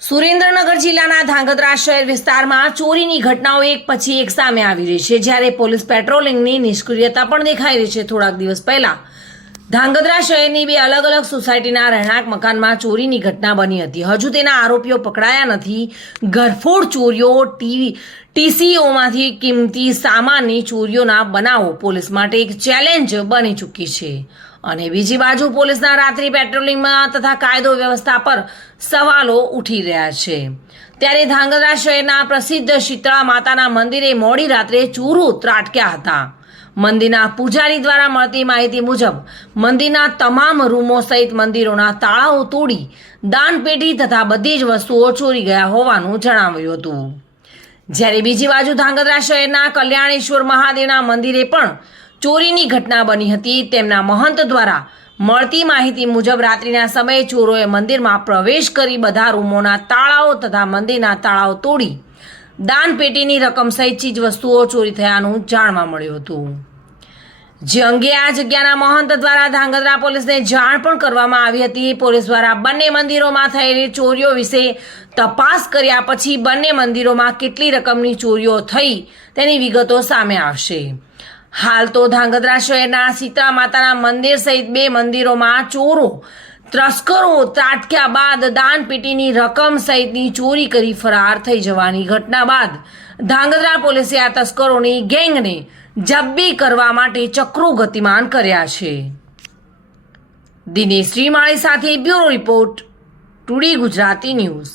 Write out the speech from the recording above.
સુરેન્દ્રનગર જિલ્લાના ધાંગધ્રા શહેર વિસ્તારમાં ચોરીની ઘટનાઓ એક પછી એક સામે આવી રહી છે, જ્યારે પોલીસ પેટ્રોલિંગની નિષ્ક્રિયતા પણ દેખાઈ રહી છે। થોડાક દિવસ પહેલા ધાંગધ્રા શહેરની બે અલગ અલગ સોસાયટીના રહેણાંક મકાનમાં ચોરીની ઘટના બની હતી। હજુ તેના આરોપીઓ પકડાયા નથી। ઘરફોડ ચોરીઓ, ટીસીઓમાંથી કિંમતી સામાનની ચોરીઓના બનાવો પોલીસ માટે એક ચેલેન્જ બની ચૂકી છે, અને બીજી બાજુ પોલીસના રાત્રિ પેટ્રોલિંગમાં તથા કાયદો વ્યવસ્થા પર સવાલો ઉઠી રહ્યા છે। ત્યારે ધાંગધ્રા શહેરના પ્રસિદ્ધ શીતળા માતાના મંદિરે મોડી રાત્રે ચોરો ત્રાટક્યા હતા। મંદિરના પૂજારી દ્વારા મળતી માહિતી મુજબ મંદિરના તમામ રૂમો સહિત મંદિરોના તાળાઓ તોડી દાનપેટી તથા બધી જ વસ્તુઓ ચોરી ગયા હોવાનું જણાવ્યું હતું। જ્યારે બીજી બાજુ ધાંગધ્રા શહેરના કલ્યાણેશ્વર મહાદેવના મંદિરે પણ ચોરીની ઘટના બની હતી। તેમના મહંત દ્વારા મળતી માહિતી મુજબ રાત્રિના સમયે ચોરોએ મંદિરમાં પ્રવેશ કરી બધા રૂમોના તાળાઓ તથા મંદિરના તાળાઓ તોડી દાનપેટીની રકમ સહિત ચીજ વસ્તુઓ ચોરી થયાનું જાણવા મળ્યું હતું, જે અંગે આ જગ્યાના મહંત દ્વારા ધાંગધ્રા પોલીસને જાણ પણ કરવામાં આવી હતી। પોલીસ દ્વારા બંને મંદિરોમાં થયેલી ચોરીઓ વિશે તપાસ કર્યા પછી બંને મંદિરોમાં કેટલી રકમની ચોરીઓ થઈ તેની વિગતો સામે આવશે। હાલ તો ધાંગધ્રા શહેરના શીતળા માતાના મંદિર સહિત બે મંદિરોમાં તસ્કરો ત્રાટક્યા બાદ દાનપેટીની રકમ સહિતની ચોરી કરી ફરાર થઈ જવાની ઘટના બાદ ધાંગધ્રા પોલીસે આ તસ્કરોની ગેંગને જબ્બી કરવા માટે ચક્રો ગતિમાન કર્યા છે। દિનેશ શ્રીમાળી સાથે bureau report, today Gujarati news.